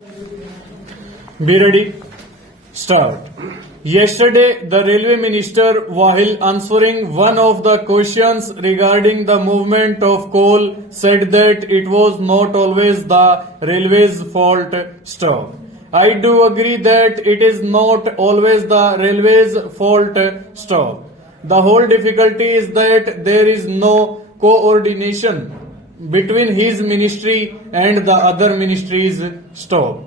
Be ready. Start. Yesterday, the railway minister, while answering one of the questions regarding the movement of coal, said that it was not always the railway's fault. Stop. I do agree that it is not always the railway's fault. Stop. The whole difficulty is that there is no coordination between his ministry and the other ministries. Stop.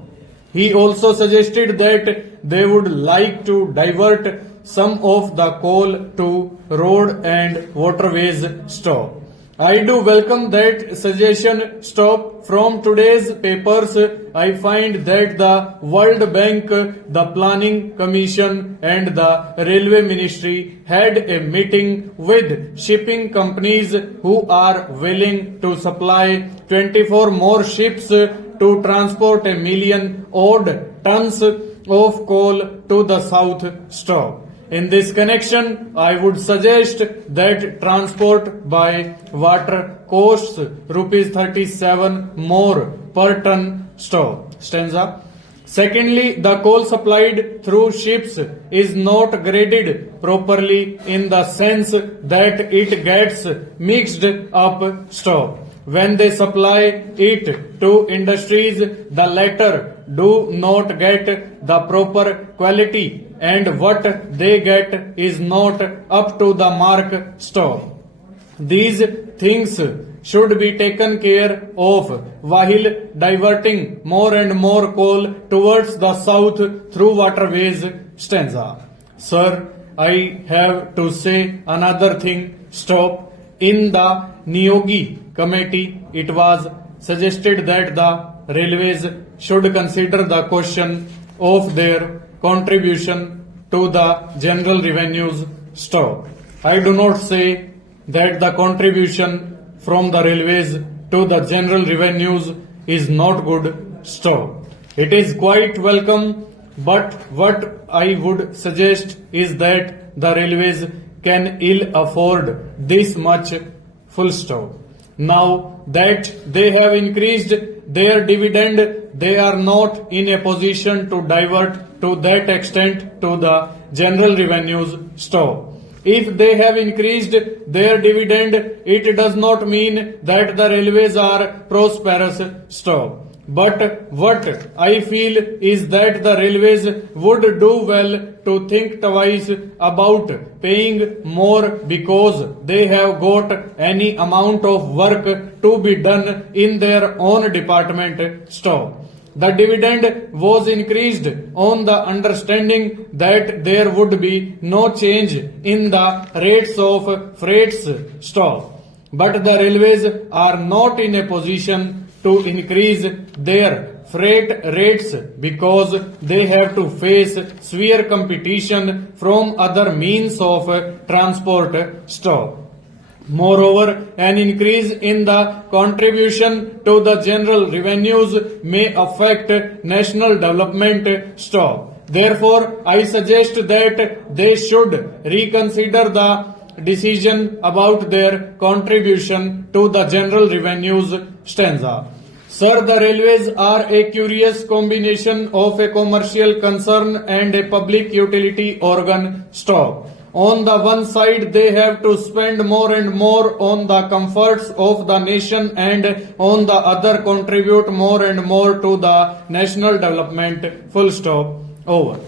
He also suggested that they would like to divert some of the coal to road and waterways. Stop. I do welcome that suggestion. Stop. From today's papers, I find that the World Bank, the Planning Commission and the Railway Ministry had a meeting with shipping companies who are willing to supply 24 more ships to transport 1 million odd tons of coal to the south. Stop. In this connection, I would suggest that transport by water costs rupees 37 more per ton. Stop. Stanza. Secondly, the coal supplied through ships is not graded properly in the sense that it gets mixed up. Stop. When they supply it to industries, the latter do not get the proper quality and what they get is not up to the mark. Stop. These things should be taken care of while diverting more and more coal towards the south through waterways. Stanza. Sir, I have to say another thing. Stop. In the Niyogi committee, it was suggested that the railways should consider the question of their contribution to the general revenues. Stop. I do not say that the contribution from the railways to the general revenues is not good. Stop. It is quite welcome, but what I would suggest is that the railways can ill afford this much. Full stop. Now that they have increased their dividend, they are not in a position to divert to that extent to the general revenues. Stop. If they have increased their dividend, it does not mean that the railways are prosperous. Stop. But what I feel is that the railways would do well to think twice about paying more because they have got any amount of work to be done in their own department. Stop. The dividend was increased on the understanding that there would be no change in the rates of freights. Stop. But the railways are not in a position to increase their freight rates because they have to face severe competition from other means of transport. Stop. Moreover, an increase in the contribution to the general revenues may affect national development. Stop. Therefore, I suggest that they should reconsider the decision about their contribution to the general revenues. Stanza. Sir, the railways are a curious combination of a commercial concern and a public utility organ. Stop. On the one side, they have to spend more and more on the comforts of the nation and on the other contribute more and more to the national development. Full stop. Over.